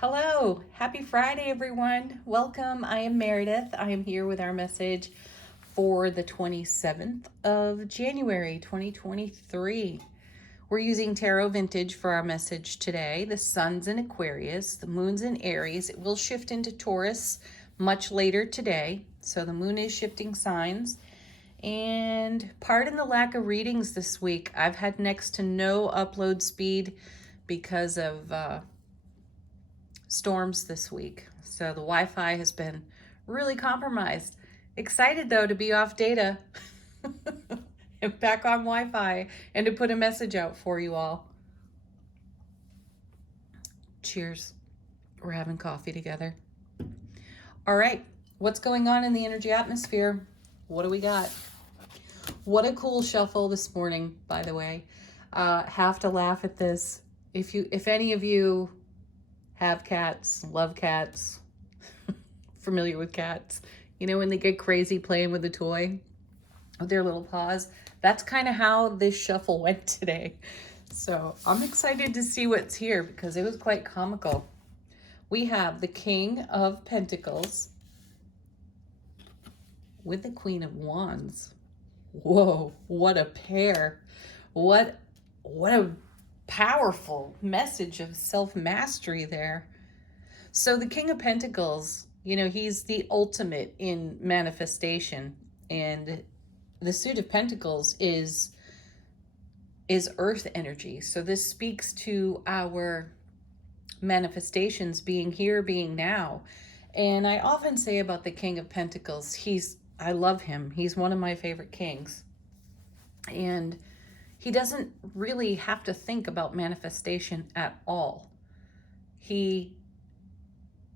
Hello, happy Friday, everyone. Welcome. I am Meredith. I am here with our message for the 27th of January, 2023. We're using Tarot Vintage for our message today. The sun's in Aquarius, the moon's in Aries. It will shift into Taurus much later today. So the moon is shifting signs. And pardon the lack of readings this week. I've had next to no upload speed because of storms this week. So the Wi-Fi has been really compromised. Excited though to be off data and back on Wi-Fi and to put a message out for you all. Cheers. We're having coffee together. All right. What's going on in the energy atmosphere? What do we got? What a cool shuffle this morning, by the way. Have to laugh at this. If any of you have cats, love cats, familiar with cats, you know, when they get crazy playing with a toy with their little paws, that's kind of how this shuffle went today. So I'm excited to see what's here because it was quite comical. We have the King of Pentacles with the Queen of Wands. Whoa, what a pair. What a powerful message of self-mastery there. So the King of Pentacles, you know, he's the ultimate in manifestation, and the suit of Pentacles is earth energy. So this speaks to our manifestations being here, being now. And I often say about the King of Pentacles, I love him. He's one of my favorite kings. And he doesn't really have to think about manifestation at all. He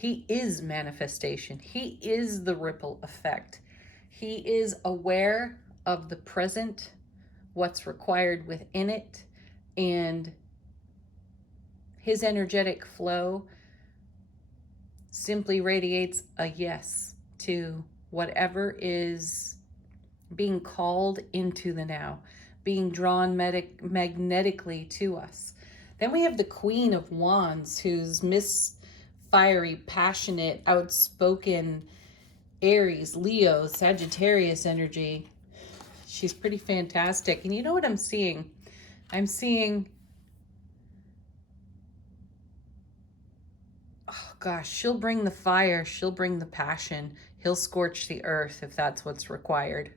is manifestation. He is the ripple effect. He is aware of the present, what's required within it, and his energetic flow simply radiates a yes to whatever is being called into the now, being drawn magnetically to us. Then we have the Queen of Wands, who's fiery, passionate, outspoken, Aries, Leo, Sagittarius energy. She's pretty fantastic. And you know what I'm seeing? I'm seeing, oh gosh, she'll bring the fire, she'll bring the passion, he'll scorch the earth if that's what's required.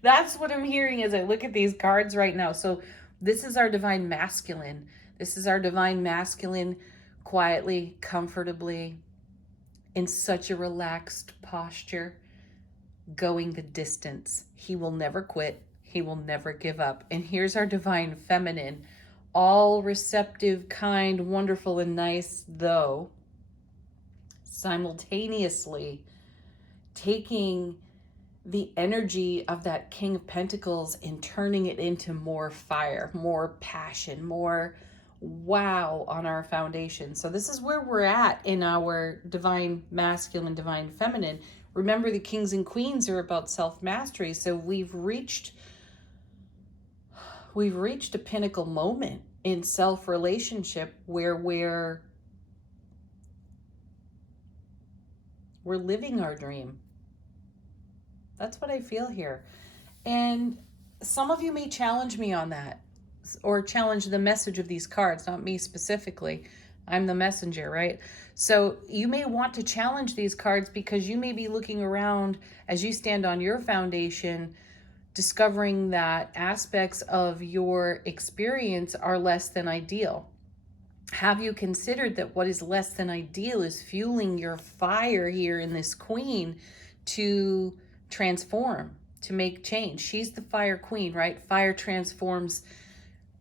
That's what I'm hearing as I look at these cards right now. So this is our divine masculine. This is our divine masculine, quietly, comfortably, in such a relaxed posture, going the distance. He will never quit. He will never give up. And here's our divine feminine, all receptive, kind, wonderful, and nice, though simultaneously taking the energy of that King of Pentacles and turning it into more fire, more passion, more wow on our foundation. So this is where we're at in our divine masculine, divine feminine. Remember, the kings and queens are about self-mastery. So we've reached a pinnacle moment in self-relationship where we're living our dream. That's what I feel here. And some of you may challenge me on that, or challenge the message of these cards, not me specifically. I'm the messenger, right? So you may want to challenge these cards because you may be looking around as you stand on your foundation, discovering that aspects of your experience are less than ideal. Have you considered that what is less than ideal is fueling your fire here in this queen to transform, to make change? She's the fire queen, right? Fire transforms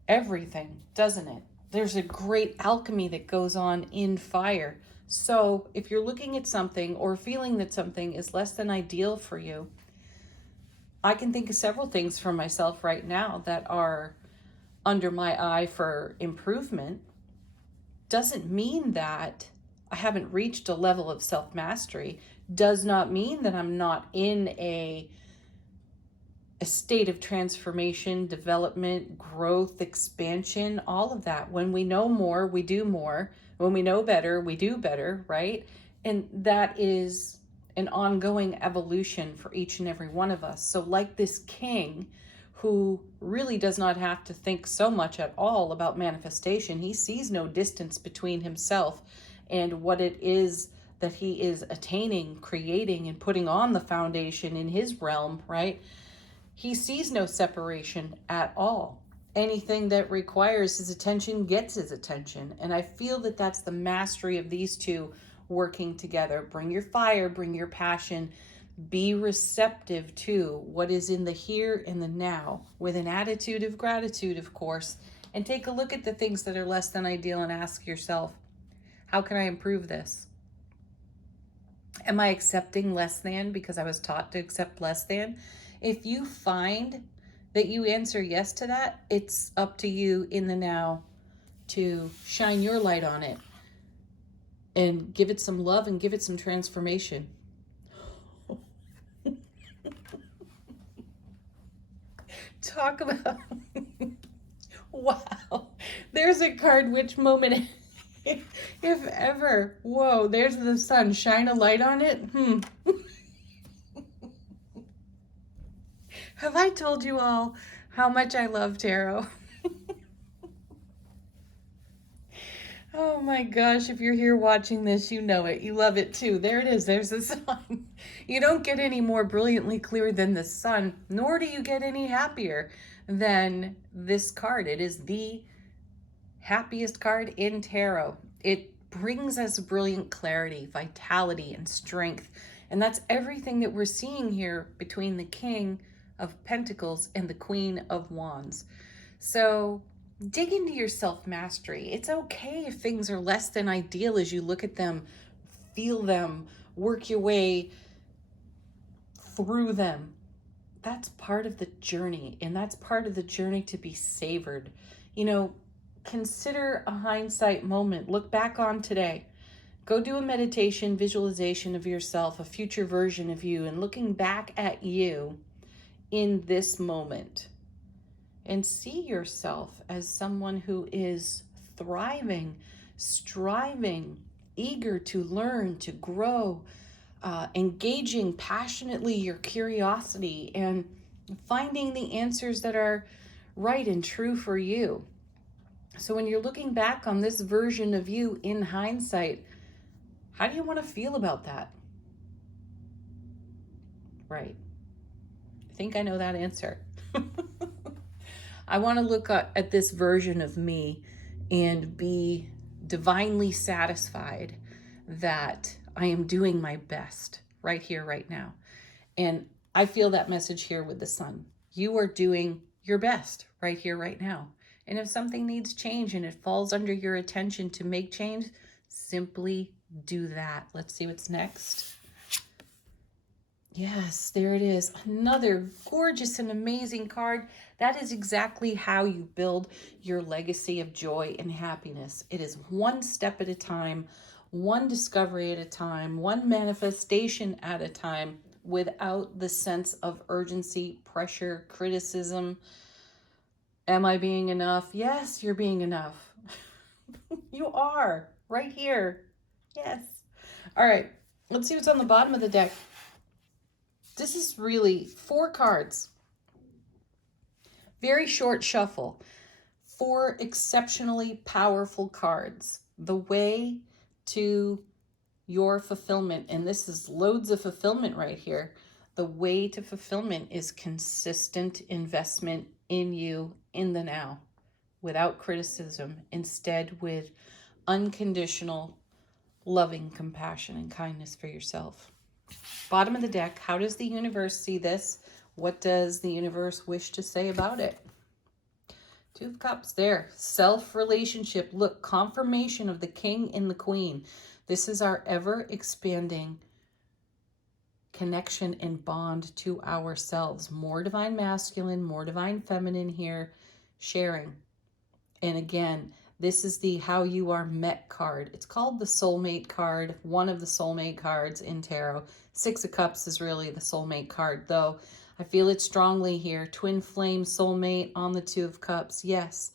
everything, doesn't it? There's a great alchemy that goes on in fire. So if you're looking at something or feeling that something is less than ideal for you, I can think of several things for myself right now that are under my eye for improvement. Doesn't mean that I haven't reached a level of self-mastery. Does not mean that I'm not in a state of transformation, development, growth, expansion, all of that. When we know more, we do more. When we know better, we do better, right? And that is an ongoing evolution for each and every one of us. So, like this king who really does not have to think so much at all about manifestation, he sees no distance between himself and what it is that he is attaining, creating, and putting on the foundation in his realm, right? He sees no separation at all. Anything that requires his attention gets his attention. And I feel that that's the mastery of these two working together. Bring your fire, bring your passion, be receptive to what is in the here and the now with an attitude of gratitude, of course, and take a look at the things that are less than ideal and ask yourself, how can I improve this? Am I accepting less than because I was taught to accept less than? If you find that you answer yes to that, it's up to you in the now to shine your light on it and give it some love and give it some transformation. Talk about, wow, there's a card, which moment, if ever, whoa, there's the sun, shine a light on it. Have I told you all how much I love tarot? Oh my gosh, if you're here watching this, you know it. You love it too. There it is. There's the sun. You don't get any more brilliantly clear than the sun, nor do you get any happier than this card. It is the happiest card in tarot. It brings us brilliant clarity, vitality, and strength. And that's everything that we're seeing here between the King of Pentacles and the Queen of Wands. So dig into your self-mastery. It's okay if things are less than ideal as you look at them, feel them, work your way through them. That's part of the journey, and that's part of the journey to be savored. You know, consider a hindsight moment. Look back on today. Go do a meditation, visualization of yourself, a future version of you, and looking back at you in this moment. And see yourself as someone who is thriving, striving, eager to learn, to grow, engaging passionately your curiosity and finding the answers that are right and true for you. So when you're looking back on this version of you in hindsight, how do you want to feel about that? Right. I think I know that answer. I want to look at this version of me and be divinely satisfied that I am doing my best right here, right now. And I feel that message here with the sun. You are doing your best right here, right now. And if something needs change and it falls under your attention to make change, simply do that. Let's see what's next. Yes, there it is. Another gorgeous and amazing card. That is exactly how you build your legacy of joy and happiness. It is one step at a time, one discovery at a time, one manifestation at a time, without the sense of urgency, pressure, criticism. Am I being enough? Yes, you're being enough. You are right here. Yes. All right, let's see what's on the bottom of the deck. This is really 4 cards. Very short shuffle. 4 exceptionally powerful cards. The way to your fulfillment, and this is loads of fulfillment right here. The way to fulfillment is consistent investment in you in the now, without criticism, instead with unconditional, loving compassion and kindness for yourself. Bottom of the deck, how does the universe see this? What does the universe wish to say about it? 2 of Cups there. Self-relationship. Look, confirmation of the King and the Queen. This is our ever-expanding connection and bond to ourselves. More divine masculine, more divine feminine here, sharing. And again, this is the how you are met card. It's called the soulmate card, one of the soulmate cards in tarot. 6 of Cups is really the soulmate card, though I feel it strongly here. Twin flame, soulmate on the Two of Cups. Yes,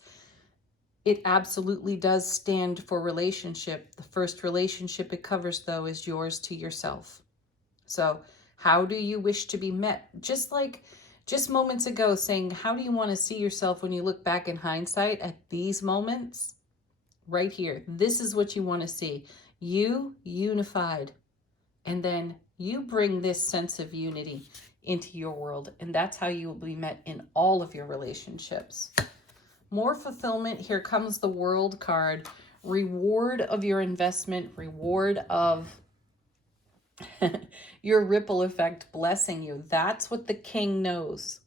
it absolutely does stand for relationship. The first relationship it covers, though, is yours to yourself. So how do you wish to be met? Just moments ago saying, how do you want to see yourself when you look back in hindsight at these moments? Right here. This is what you want to see. You unified. And then you bring this sense of unity into your world. And that's how you will be met in all of your relationships. More fulfillment. Here comes the World card. Reward of your investment. Reward of your ripple effect blessing you. That's what the king knows.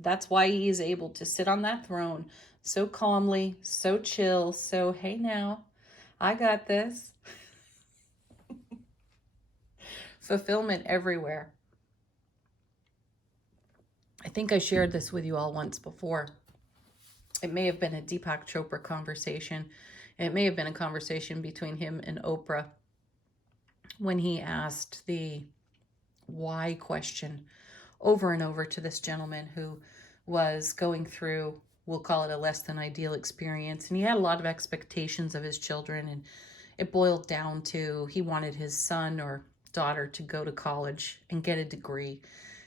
That's why he is able to sit on that throne so calmly, so chill, so, hey now, I got this. Fulfillment everywhere. I think I shared this with you all once before. It may have been a Deepak Chopra conversation. It may have been a conversation between him and Oprah when he asked the why question over and over to this gentleman who was going through, we'll call it a less than ideal experience. And he had a lot of expectations of his children. And it boiled down to he wanted his son or daughter to go to college and get a degree.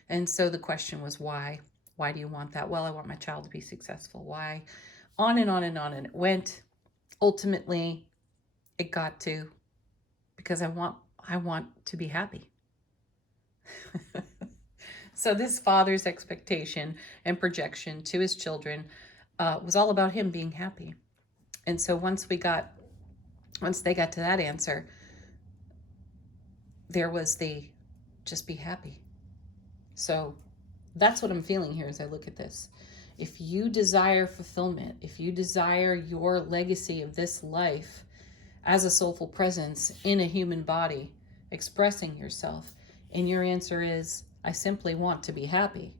And so the question was, why? Why do you want that? Well, I want my child to be successful. Why? On and on and on. And it went. Ultimately, it got to, because I want to be happy. So this father's expectation and projection to his children was all about him being happy. And so once they got to that answer, there was the just be happy. So that's what I'm feeling here as I look at this. If you desire fulfillment, if you desire your legacy of this life as a soulful presence in a human body, expressing yourself, and your answer is, I simply want to be happy.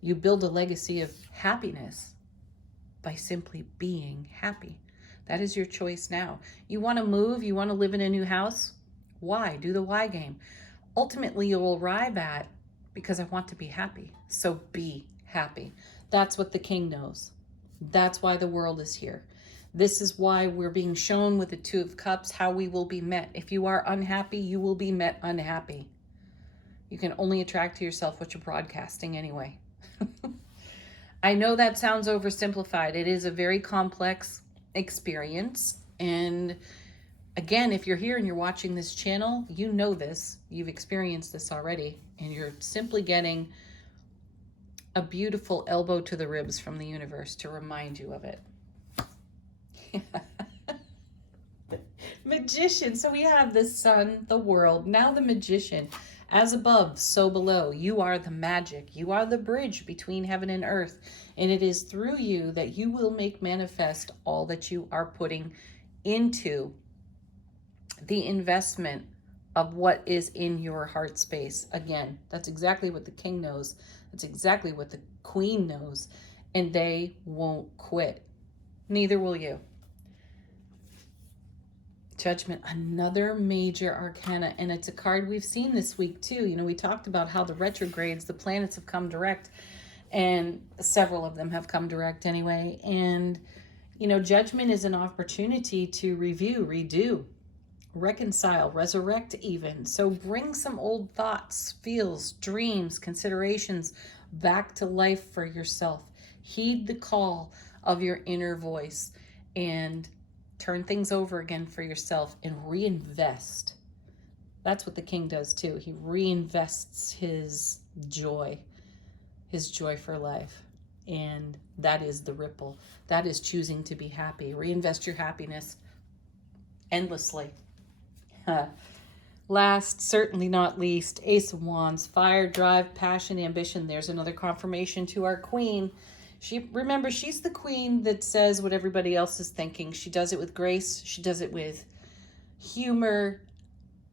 You build a legacy of happiness by simply being happy. That is your choice now. You want to move, you want to live in a new house? Why? Do the why game. Ultimately, you will arrive at, because I want to be happy. So be happy. That's what the king knows. That's why the world is here. This is why we're being shown with the Two of Cups how we will be met. If you are unhappy, you will be met unhappy. You can only attract to yourself what you're broadcasting anyway. I know that sounds oversimplified. It is a very complex experience. And again, if you're here and you're watching this channel, you know this. You've experienced this already. And you're simply getting a beautiful elbow to the ribs from the universe to remind you of it. Magician. So we have the sun, the world, now the magician. As above, so below. You are the magic. You are the bridge between heaven and earth. And it is through you that you will make manifest all that you are putting into the investment of what is in your heart space. Again, that's exactly what the king knows. That's exactly what the queen knows. And they won't quit. Neither will you. Judgment, another major arcana, and it's a card we've seen this week too. You know, we talked about how the retrogrades, the planets have come direct, and several of them have come direct anyway. And, you know, judgment is an opportunity to review, redo, reconcile, resurrect even. So bring some old thoughts, feels, dreams, considerations back to life for yourself. Heed the call of your inner voice and turn things over again for yourself and reinvest. That's what the king does too. He reinvests his joy for life. And that is the ripple. That is choosing to be happy. Reinvest your happiness endlessly. Last, certainly not least, Ace of Wands, fire, drive, passion, ambition. There's another confirmation to our queen. Remember, she's the queen that says what everybody else is thinking. She does it with grace. She does it with humor.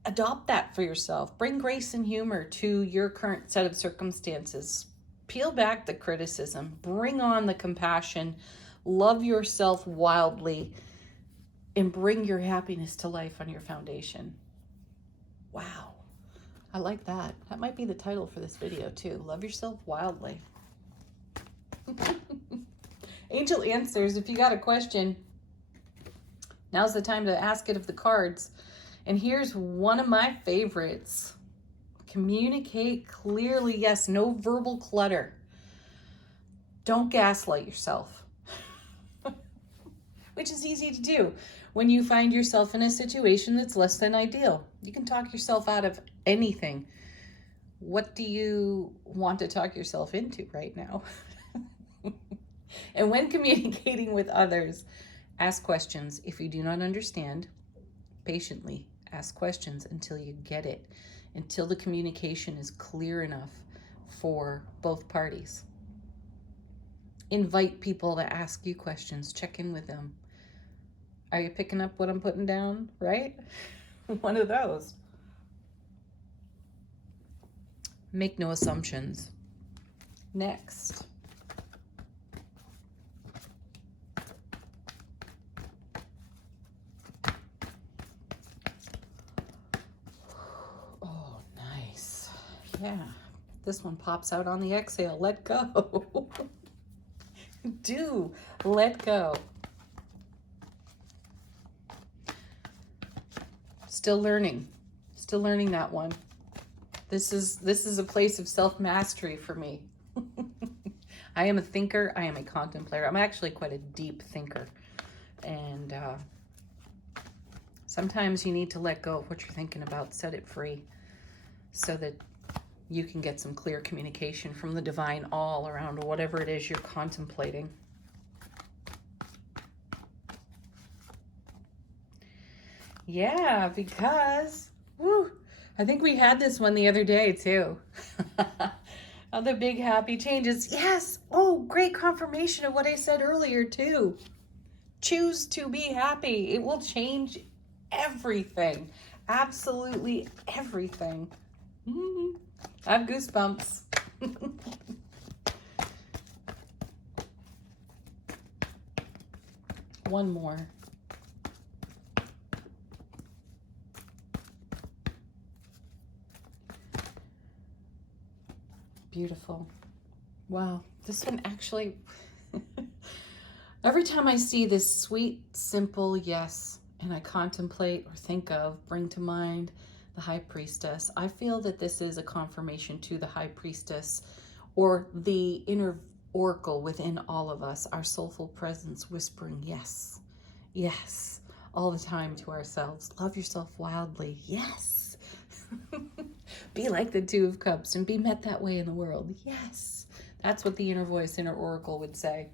Adopt that for yourself. Bring grace and humor to your current set of circumstances. Peel back the criticism. Bring on the compassion. Love yourself wildly. And bring your happiness to life on your foundation. Wow. I like that. That might be the title for this video too. Love yourself wildly. Angel answers, if you got a question, now's the time to ask it of the cards. And here's one of my favorites. Communicate clearly. Yes, no verbal clutter. Don't gaslight yourself. Which is easy to do when you find yourself in a situation that's less than ideal. You can talk yourself out of anything. What do you want to talk yourself into right now? And when communicating with others, ask questions. If you do not understand, patiently ask questions until you get it, until the communication is clear enough for both parties. Invite people to ask you questions. Check in with them. Are you picking up what I'm putting down, right? One of those. Make no assumptions. Next. Oh, nice. Yeah. This one pops out on the exhale. Let go. Do let go. Still learning that one. This is a place of self-mastery for me. I am a thinker. I am a contemplator. I'm actually quite a deep thinker. And sometimes you need to let go of what you're thinking about, set it free so that you can get some clear communication from the divine all around whatever it is you're contemplating. Yeah, because, woo, I think we had this one the other day too. Other big happy changes. Yes. Oh, great confirmation of what I said earlier too. Choose to be happy. It will change everything. Absolutely everything. I have goosebumps. One more. Beautiful. Wow. This one actually, every time I see this sweet, simple yes, and I contemplate or think of, bring to mind the High Priestess, I feel that this is a confirmation to the High Priestess, or the inner oracle within all of us, our soulful presence whispering yes, yes, all the time to ourselves. Love yourself wildly. Yes. Be like the Two of Cups and be met that way in the world. Yes. That's what the inner voice, inner oracle would say.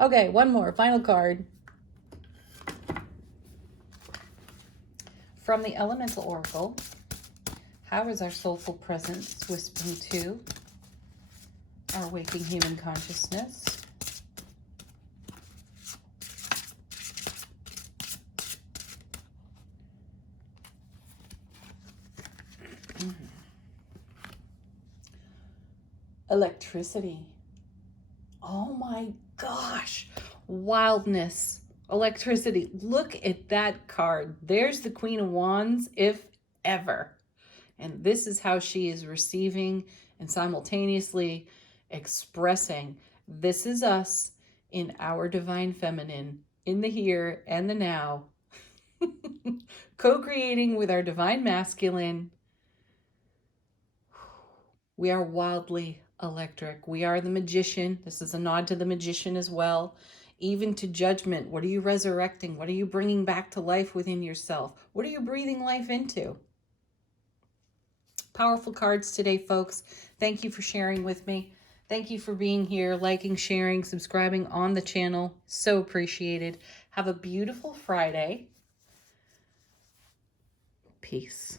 Okay, one more. Final card. From the Elemental Oracle, how is our soulful presence whispering to our waking human consciousness? Electricity. Oh my gosh. Wildness. Electricity. Look at that card. There's the Queen of Wands, if ever. And this is how she is receiving and simultaneously expressing. This is us in our divine feminine, in the here and the now, co-creating with our divine masculine. We are wildly electric. We are the magician. This is a nod to the magician as well. Even to judgment. What are you resurrecting? What are you bringing back to life within yourself? What are you breathing life into? Powerful cards today, folks. Thank you for sharing with me. Thank you for being here, liking, sharing, subscribing on the channel. So appreciated. Have a beautiful Friday. Peace.